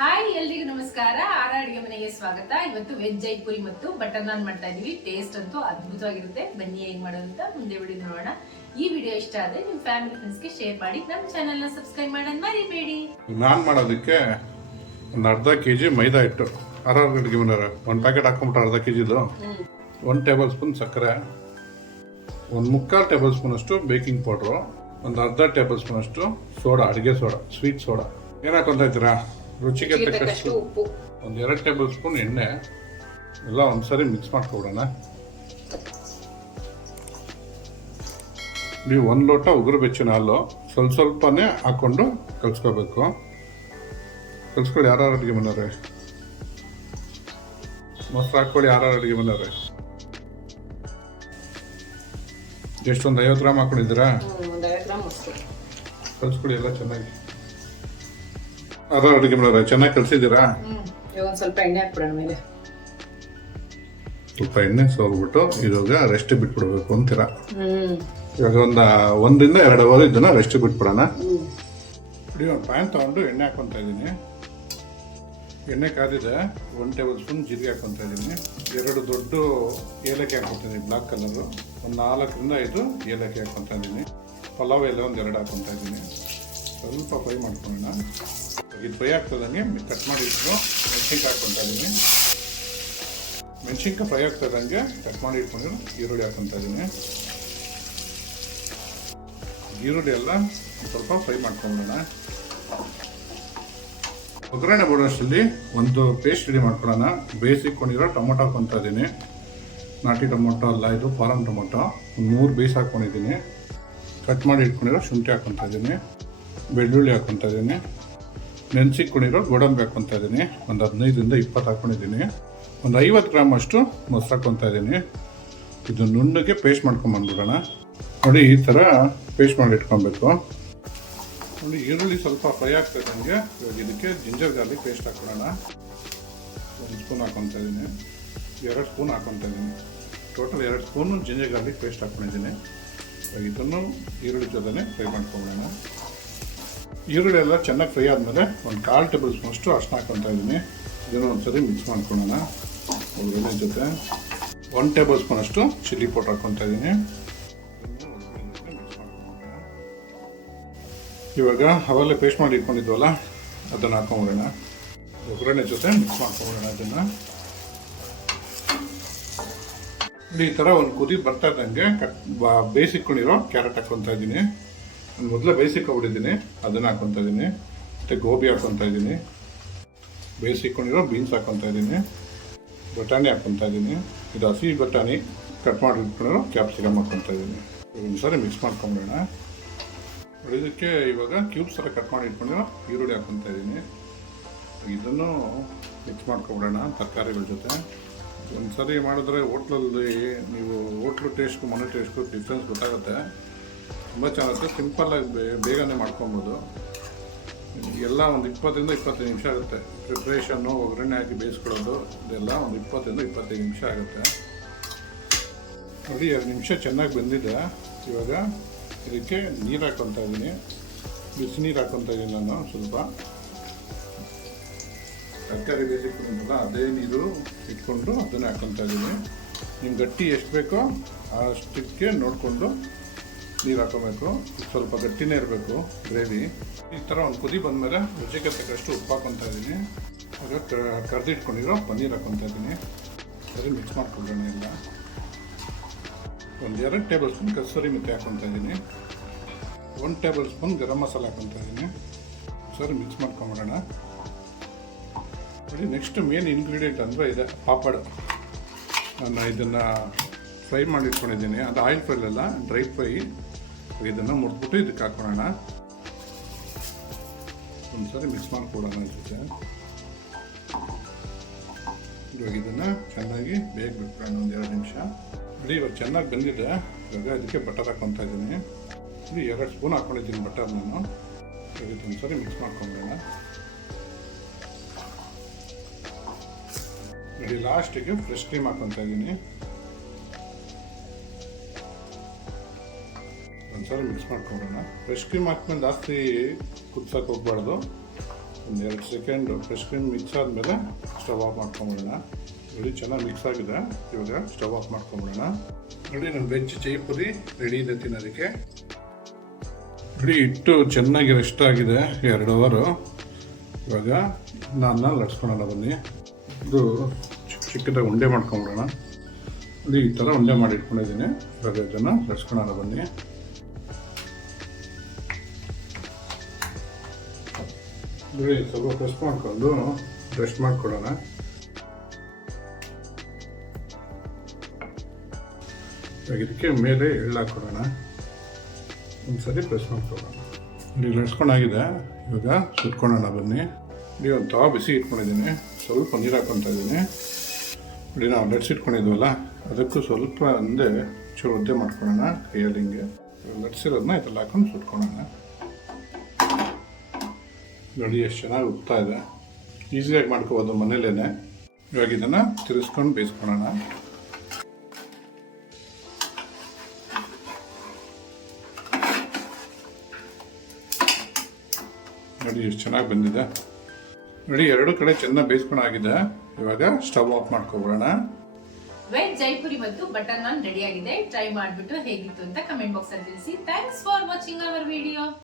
Hi ಎಲ್ರಿಗೂ ನಮಸ್ಕಾರ. ಆರ ಅಡುಗೆ ಮನೆಗೆ ಸ್ವಾಗತ. ಇವತ್ತು ವೆಜ್ ಜೈಪುರಿ ಮತ್ತು ಬಟರ್ ನಾನ್ ಮಾಡ್ತಾ ಇದೀವಿ. ಟೇಸ್ಟ್ ಅಂತೂ ಅದ್ಭುತವಾಗಿರುತ್ತೆ. ಬನ್ನಿ ಹೇಗೆ ಮಾಡೋದು ಅಂತ ಮುಂದೆ ವಿಡಿಯೋ ನೋಡೋಣ. ಈ ವಿಡಿಯೋ ಇಷ್ಟ ಆದ್ರೆ ನಿಮ್ಮ ಫ್ಯಾಮಿಲಿ ಫ್ರೆಂಡ್ಸ್ಗೆ ಶೇರ್ ಮಾಡಿ, ನಮ್ಮ ಚಾನೆಲ್ ನ ಸಬ್ಸ್ಕ್ರೈಬ್ ಮಾಡೋದು ಮರಿಬೇಡಿ. ನಾನ್ ಮಾಡೋದಕ್ಕೆ ಒಂದು ಅರ್ಧ ಕೆಜಿ ಮೈದಾ ಹಿಟ್ಟು, ಆರ ಅಡುಗೆ ಮನೆಯವ್ರೆ ಒಂದು ಪ್ಯಾಕೆಟ್ ಹಾಕೊಂಬಿಟ್ರೆ ಅರ್ಧ ಕೆಜಿದು 1 ಟೇಬಲ್ ಸ್ಪೂನ್ ಸಕ್ಕರೆ, 1/4 ಟೇಬಲ್ ಸ್ಪೂನ್ ಅಷ್ಟು ಬೇಕಿಂಗ್ ಪೌಡ್ರು, ಒಂದು ಅರ್ಧ ಟೇಬಲ್ ಸ್ಪೂನ್ ಅಷ್ಟು ಸೋಡಾ, ಅಡುಗೆ ಸೋಡಾ, ಸ್ವೀಟ್ ಸೋಡಾ. ಏನ್ ಹಾಕೊಂತ ಇದ್ದೀರಾ? ರುಚಿಗೆ ತಕ್ಕಷ್ಟು ಉಪ್ಪು, 2 ಟೇಬಲ್ ಸ್ಪೂನ್ ಎಣ್ಣೆ. ಎಲ್ಲ ಒಂದ್ಸರಿ ಮಿಕ್ಸ್ ಮಾಡ್ಕೊಬಿಡೋಣ. ನೀವು 1 ಲೋಟ ಉಗುರು ಬೆಚ್ಚಿನ ಹಾಲು ಸ್ವಲ್ಪನೇ ಹಾಕೊಂಡು ಕಲ್ಸ್ಕೋಬೇಕು. ಕಲ್ಸ್ಕೊಳ್ಳಿ. ಯಾರು ಅಡುಗೆ ಮನೆಯವ್ರೆ ಮೊಸರು ಹಾಕೊಳ್ಳಿ. ಯಾರು ಅಡುಗೆ ಮನೆಯವ್ರೆ ಎಷ್ಟೊಂದು 50 ಗ್ರಾಮ್ ಹಾಕೊಂಡಿದ್ದೀರಾ? ಕಲ್ಸ್ಕೊಳ್ಳಿ ಎಲ್ಲ ಚೆನ್ನಾಗಿ. ಯಾರು ಅಡುಗೆ ಮನೆಯವ್ರೆ ಚೆನ್ನಾಗಿ ಕಲ್ಸಿದ್ದೀರಾ? ಸ್ವಲ್ಪ ಎಣ್ಣೆ ಹಾಕ್ಬಿಡೋಣ ಮೇಲೆ. ಸ್ವಲ್ಪ ಎಣ್ಣೆ ಸೋರ್ಬಿಟ್ಟು ಇವಾಗ ರೆಸ್ಟ್ ಬಿಟ್ಬಿಡ್ಬೇಕು ಅಂತೀರಾ? ಇವಾಗ 1 ರಿಂದ 2 ಅವರ್ ಇದನ್ನ ರೆಸ್ಟ್ ಬಿಟ್ಬಿಡೋಣ. ಒಂದು ಪ್ಯಾನ್ ತಗೊಂಡು ಎಣ್ಣೆ ಹಾಕೊಂತ ಇದ್ದೀನಿ. ಎಣ್ಣೆ ಕಾದಿದೆ. 1 ಟೇಬಲ್ ಸ್ಪೂನ್ ಜೀರಿಗೆ ಹಾಕೊಂತ ಇದ್ದೀನಿ. 2 ದೊಡ್ಡ ಏಲಕ್ಕಿ ಹಾಕೊತೀನಿ, ಬ್ಲಾಕ್ ಕಲರು. ಒಂದು 4 ರಿಂದ 5 ಏಲಕ್ಕಿ ಹಾಕೊಂತ ಇದ್ದೀನಿ. ಪಲಾವ್ ಎಲೆ 1-2 ಹಾಕೊಂತ ಇದ್ದೀನಿ. ಸ್ವಲ್ಪ ಫ್ರೈ ಮಾಡ್ಕೊಳ್ಳೋಣ. ಇದು ಫ್ರೈ ಆಗ್ತದಂಗೆ ಕಟ್ ಮಾಡಿ ಇಟ್ಟು ಮೆಣಸಿನ್ಕಾಯಿ ಹಾಕೊಂತ ಇದ್ದೀನಿ. ಮೆಣಸಿನ್ಕಾಯಿ ಫ್ರೈ ಆಗ್ತದಂಗೆ ಕಟ್ ಮಾಡಿ ಇಟ್ಕೊಂಡು ಈರುಳ್ಳಿ ಹಾಕೊಂತ ಇದ್ದೀನಿ. ಈರುಳ್ಳಿ ಎಲ್ಲ ಸ್ವಲ್ಪ ಫ್ರೈ ಮಾಡ್ಕೊಂಬಿಡೋಣ. ಒಗ್ಗರಣೆ ಬಿಡೋಷ್ಟರಲ್ಲಿ ಒಂದು ಪೇಸ್ಟ್ ರೆಡಿ ಮಾಡ್ಕೊಳ್ಳೋಣ. ಬೇಯಿಸಿಕೊಂಡಿರೋ ಟೊಮೊಟೊ ಹಾಕೊತ ಇದ್ದೀನಿ. ನಾಟಿ ಟೊಮೊಟೊ ಅಲ್ಲ, ಇದು ಫಾರಮ್ ಟೊಮೊಟೊ. 3 ಬೇಯಿಸಿ ಹಾಕ್ಕೊಂಡಿದ್ದೀನಿ. ಕಟ್ ಮಾಡಿ ಇಟ್ಕೊಂಡಿರೋ ಶುಂಠಿ ಹಾಕೊತ ಇದ್ದೀನಿ. ಬೆಳ್ಳುಳ್ಳಿ ಹಾಕೊತ ಇದ್ದೀನಿ. ನೆನೆಸಿಕೊಂಡಿರೋ ಗೋಡಂಬಿ ಹಾಕೊತ ಇದ್ದೀನಿ. ಒಂದು 15 ರಿಂದ 20 ಹಾಕ್ಕೊಂಡಿದ್ದೀನಿ. ಒಂದು 50 ಗ್ರಾಮ್ ಅಷ್ಟು ಮೊಸರು ಹಾಕೊತ ಇದ್ದೀನಿ. ಇದು ನುಣ್ಣಗೆ ಪೇಸ್ಟ್ ಮಾಡ್ಕೊಂಬಂದ್ಬಿಡೋಣ. ನೋಡಿ, ಈ ಥರ ಪೇಸ್ಟ್ ಮಾಡಿ ಇಟ್ಕೊಬೇಕು. ನೋಡಿ, ಈರುಳ್ಳಿ ಸ್ವಲ್ಪ ಫ್ರೈ ಆಗ್ತದಂಗೆ ಇವಾಗ ಇದಕ್ಕೆ ಜಿಂಜರ್ ಗಾರ್ಲಿಕ್ ಪೇಸ್ಟ್ ಹಾಕೊಳ್ಳೋಣ. 1 ಸ್ಪೂನ್ ಹಾಕೊತ ಇದ್ದೀನಿ. 2 ಸ್ಪೂನ್ ಹಾಕೊತ ಇದ್ದೀನಿ. Total 2 spoon ginger garlic paste ಹಾಕ್ಕೊಂಡಿದ್ದೀನಿ. ಇವಾಗ ಇದನ್ನು ಈರುಳ್ಳಿ ಜೊತೆ ಫ್ರೈ ಮಾಡ್ಕೊಳ್ಳೋಣ. ಈರುಳ್ಳಿ ಎಲ್ಲ ಚೆನ್ನಾಗಿ ಫ್ರೈ ಆದಮೇಲೆ ಒಂದು 1/4 ಟೇಬಲ್ ಸ್ಪೂನ್ ಅಷ್ಟು ಅರ್ಶಿನ ಹಾಕೊತ ಇದ್ದೀನಿ. ಇದನ್ನು ಒಂದ್ಸರಿ ಮಿಕ್ಸ್ ಮಾಡ್ಕೊಳ್ಳೋಣ. ಒಗ್ಗರಣೆ ಜೊತೆ 1 ಟೇಬಲ್ ಸ್ಪೂನ್ ಅಷ್ಟು ಚಿಲ್ಲಿ ಪೌಡರ್ ಹಾಕೊತ ಇದ್ದೀನಿ. ಇವಾಗ ಅವೆಲ್ಲ ಪೇಸ್ಟ್ ಮಾಡಿ ಇಟ್ಕೊಂಡಿದ್ವಲ್ಲ, ಅದನ್ನು ಹಾಕೊಂಬಿಡೋಣ. ಒಗ್ಗರಣೆ ಜೊತೆ ಮಿಕ್ಸ್ ಮಾಡ್ಕೊಂಬಿಡೋಣ. ಅದನ್ನು ಈ ಥರ ಒಂದು ಕುದಿ ಬರ್ತಾ ಇದ್ದಂಗೆ ಬೇಯಿಸಿಕೊಂಡಿರೋ ಕ್ಯಾರೆಟ್ ಹಾಕ್ಕೊತ ಇದ್ದೀನಿ. ಮೊದಲೇ ಬೇಯಿಸಿಕೊಂಡಿದ್ದೀನಿ, ಅದನ್ನು ಹಾಕ್ಕೊತ ಇದ್ದೀನಿ. ಮತ್ತು ಗೋಬಿ ಹಾಕ್ಕೊತ ಇದ್ದೀನಿ. ಬೇಯಿಸಿಕೊಂಡಿರೋ ಬೀನ್ಸ್ ಹಾಕ್ಕೊತ ಇದ್ದೀನಿ. ಬಟಾಣಿ ಹಾಕ್ಕೊತ ಇದ್ದೀನಿ. ಇದು ಹಸಿ ಬಟಾಣಿ. ಕಟ್ ಮಾಡಿ ಇಟ್ಕೊಂಡಿರೋ ಕ್ಯಾಪ್ಸಿಕಮ್ ಹಾಕ್ಕೊತ ಇದ್ದೀನಿ. ಒಂದ್ಸರಿ ಮಿಕ್ಸ್ ಮಾಡ್ಕೊಂಬಿಡೋಣ. ಇದಕ್ಕೆ ಇವಾಗ ಕ್ಯೂಬ್ಸ್ ಥರ ಕಟ್ ಮಾಡಿ ಇಟ್ಕೊಂಡಿರೋ ಈರುಳ್ಳಿ ಹಾಕ್ಕೊತ ಇದ್ದೀನಿ. ಇದನ್ನು ಮಿಕ್ಸ್ ಮಾಡ್ಕೊಬಿಡೋಣ ತರಕಾರಿಗಳ ಜೊತೆ. ಒಂದ್ಸರಿ ಮಾಡಿದ್ರೆ ಹೋಟ್ಲಲ್ಲಿ ನೀವು ಹೋಟ್ಲು ಟೇಸ್ಟ್ಗೂ ಮನೆ ಟೇಸ್ಟ್ಗೂ ಡಿಫ್ರೆನ್ಸ್ ಗೊತ್ತಾಗುತ್ತೆ. ತುಂಬ ಚೆನ್ನಾಗುತ್ತೆ. ಸಿಂಪಲ್ಲಾಗಿ ಬೇಗನೆ ಮಾಡ್ಕೊಬೋದು. ಎಲ್ಲ ಒಂದು 20 ರಿಂದ 25 ನಿಮಿಷ ಆಗುತ್ತೆ. ಪ್ರಿಪ್ರೇಷನ್ನು, ಒಗ್ಗರಣೆ ಹಾಕಿ ಬೇಯಿಸ್ಕೊಳ್ಳೋದು, ಇದೆಲ್ಲ ಒಂದು 20 ರಿಂದ 25 ನಿಮಿಷ ಆಗುತ್ತೆ. ನೋಡಿ, 2 ನಿಮಿಷ ಚೆನ್ನಾಗಿ ಬೆಂದಿದೆ. ಇವಾಗ ಇದಕ್ಕೆ ನೀರು ಹಾಕ್ಕೊತ ಇದ್ದೀನಿ. ಬಿಸಿ ನೀರು ಹಾಕ್ಕೊತ ಇದ್ದೀನಿ ನಾನು. ಸ್ವಲ್ಪ ತರಕಾರಿ ಬೇಯಿಸಿಕೊಂಡಿದ್ದಲ್ಲ, ಅದೇ ನೀರು ಇಟ್ಕೊಂಡು ಅದನ್ನು ಹಾಕ್ಕೊತ ಇದ್ದೀನಿ. ನಿಮ್ಗೆ ಗಟ್ಟಿ ಎಷ್ಟು ಬೇಕೋ ಅಷ್ಟಕ್ಕೆ ನೋಡಿಕೊಂಡು ನೀರು ಹಾಕೋಬೇಕು. ಸ್ವಲ್ಪ ಗಟ್ಟಿನೇ ಇರಬೇಕು ಗ್ರೇವಿ. ಈ ಥರ ಒಂದು ಕುದಿ ಬಂದಮೇಲೆ ರುಚಿಗೆ ತಕ್ಕಷ್ಟು ಉಪ್ಪು ಹಾಕ್ಕೊತ ಇದ್ದೀನಿ. ಆಗ ಕರೆದಿಟ್ಕೊಂಡಿರೋ ಪನ್ನೀರ್ ಹಾಕ್ಕೊತ ಇದ್ದೀನಿ. ಸರಿ ಮಿಕ್ಸ್ ಮಾಡ್ಕೊಳ್ಬೇಡ. ಎಲ್ಲ ಒಂದು 2 ಟೇಬಲ್ ಸ್ಪೂನ್ ಕಸೂರಿ ಮೆಂತ್ಯ ಹಾಕ್ಕೊತ ಇದ್ದೀನಿ. 1 ಟೇಬಲ್ ಸ್ಪೂನ್ ಗರಂ ಮಸಾಲ ಹಾಕ್ಕೊತ ಇದ್ದೀನಿ. ಸರಿ ಮಿಕ್ಸ್ ಮಾಡ್ಕೊಂಬಿಡೋಣ. ನೋಡಿ, ನೆಕ್ಸ್ಟ್ ಮೇನ್ ಇಂಗ್ರೀಡಿಯೆಂಟ್ ಅಂದರೆ ಇದೆ ಪಾಪಡ್. ನಾನು ಇದನ್ನು ಫ್ರೈ ಮಾಡಿ ಇಟ್ಕೊಂಡಿದ್ದೀನಿ. ಅದು ಆಯಿಲ್ ಫ್ರೈ ಅಲ್ಲ, ಡ್ರೈ ಫ್ರೈ. ಇದನ್ನು ಮುಟ್ಬಿಟ್ಟು ಇದಕ್ಕೆ ಹಾಕೋಣ. ಒಂದ್ಸರಿ ಮಿಕ್ಸ್ ಮಾಡಿಕೊಡೋಣ ಜೊತೆ. ಇವಾಗ ಇದನ್ನು ಚೆನ್ನಾಗಿ ಬೇಗ ಬಿಟ್ಬಿಡೋಣ. ಒಂದು 2 ನಿಮಿಷ. ನೋಡಿ, ಇವಾಗ ಚೆನ್ನಾಗಿ ಬಂದಿದೆ. ಇವಾಗ ಇದಕ್ಕೆ ಬಟರ್ ಹಾಕ್ಕೊತ ಇದ್ದೀನಿ. 2 ಸ್ಪೂನ್ ಹಾಕ್ಕೊಂಡಿದ್ದೀನಿ ಬಟರ್ ನಾನು. ಇದೊಂದ್ಸರಿ ಮಿಕ್ಸ್ ಮಾಡ್ಕೊಂಬಿಡೋಣ. ನೋಡಿ, ಲಾಸ್ಟಿಗೆ ಫ್ರೆಶ್ ಕ್ರೀಮ್ ಹಾಕ್ಕೊತ ಇದ್ದೀನಿ. ಒಂದ್ಸರಿ ಮಿಕ್ಸ್ ಮಾಡ್ಕೊಂಬಿಡೋಣ. ಫ್ರೆಶ್ ಕ್ರೀಮ್ ಹಾಕ್ಮೇಲೆ ಜಾಸ್ತಿ ಕುದಿಸೋಕೆ ಹೋಗ್ಬಾರ್ದು. ಒಂದು 2 ಸೆಕೆಂಡ್ ಫ್ರೆಶ್ ಕ್ರೀಮ್ ಮಿಕ್ಸ್ ಆದಮೇಲೆ ಸ್ಟವ್ ಆಫ್ ಮಾಡ್ಕೊಂಬಿಡೋಣ. ನೋಡಿ ಚೆನ್ನಾಗಿ ಮಿಕ್ಸ್ ಆಗಿದೆ. ಇವಾಗ ಸ್ಟವ್ ಆಫ್ ಮಾಡ್ಕೊಂಬಿಡೋಣ. ನೋಡಿ ನನ್ನ ವೆಜ್ ಜೈಪುರಿ ರೆಡಿ ಇದೆ ತಿನ್ನೋದಕ್ಕೆ. ನೋಡಿ ಹಿಟ್ಟು ಚೆನ್ನಾಗಿ ರೆಸ್ಟ್ ಆಗಿದೆ 2 ಅವರು. ಇವಾಗ ನಾನು ಲಟ್ಸ್ಕೊಳ್ಳೋಣ ಬನ್ನಿ. ಇದು ಚಿಕ್ಕದಾಗಿ ಉಂಡೆ ಮಾಡ್ಕೊಂಬಿಡೋಣ. ನೋಡಿ ಈ ಥರ ಉಂಡೆ ಮಾಡಿ ಇಟ್ಕೊಂಡಿದ್ದೀನಿ. ಇವಾಗ ಇದನ್ನು ಲಟ್ಸ್ಕೊಳ್ಳೋಣ ಬನ್ನಿ. ನೋಡಿ ಸ್ವಲ್ಪ ಪ್ರೆಸ್ ಮಾಡ್ಕೊಂಡು ರೆಸ್ಟ್ ಮಾಡ್ಕೊಳ್ಳೋಣ. ಇವಾಗ ಇದಕ್ಕೆ ಮೇಲೆ ಎಳ್ಳು ಹಾಕ್ಕೊಡೋಣ. ಒಂದ್ಸರಿ ಪ್ರೆಸ್ ಮಾಡ್ಕೊಳ್ಳೋಣ. ನೋಡಿ ಲಟ್ಸ್ಕೊಂಡಾಗಿದೆ. ಇವಾಗ ಸುಟ್ಕೊಳ್ಳೋಣ ಬನ್ನಿ. ನೋಡಿ ಒಂದು ತವಾ ಬಿಸಿ ಇಟ್ಕೊಂಡಿದ್ದೀನಿ. ಸ್ವಲ್ಪ ನೀರು ಹಾಕ್ಕೊತಾ ಇದ್ದೀನಿ. ನೋಡಿ ನಾವು ಲಟ್ಸಿಟ್ಕೊಂಡಿದ್ವಲ್ಲ ಅದಕ್ಕೂ ಸ್ವಲ್ಪ ಅಂದೆ ಚೂರು ಒದ್ದೆ ಮಾಡ್ಕೊಳ್ಳೋಣ ಕೈಯಲ್ಲಿ. ಹಿಂಗೆ ಲಟ್ಸಿರೋದನ್ನ ಇದರಲ್ಲಿ ಹಾಕೊಂಡು ಸುಟ್ಕೊಳ್ಳೋಣ. ನೋಡಿ ಎಷ್ಟು ಚೆನ್ನಾಗಿ ಉಪ್ತಾ ಇದೆ. ಈಸಿಯಾಗಿ ಮಾಡ್ಕೋಬೋದು ಮನೇಲೇ. ಇವಾಗ ಇದನ್ನು ತಿರ್ಸ್ಕೊಂಡು ಬೇಯಿಸ್ಕೊಳ್ಳೋಣ. ನೋಡಿ ಎಷ್ಟು ಚೆನ್ನಾಗಿ ಬಂದಿದೆ. ನೋಡಿ 2 ಕಡೆ ಚೆನ್ನಾಗಿ ಬೇಯಿಸ್ಕೊಂಡಾಗಿದೆ. ಇವಾಗ ಸ್ಟವ್ ಆಫ್ ಮಾಡ್ಕೊಬಿಡೋಣ. ವೆಜ್ ಜೈಪುರಿ ಮತ್ತು ಬಟರ್ ನಾನ್ ರೆಡಿ ಆಗಿದೆ. ಟ್ರೈ ಮಾಡಿಬಿಟ್ಟು ಹೇಗಿತ್ತು ಅಂತ ಕಮೆಂಟ್ ಬಾಕ್ಸ್ ಅಲ್ಲಿ ತಿಳಿಸಿ. Thanks for watching our video.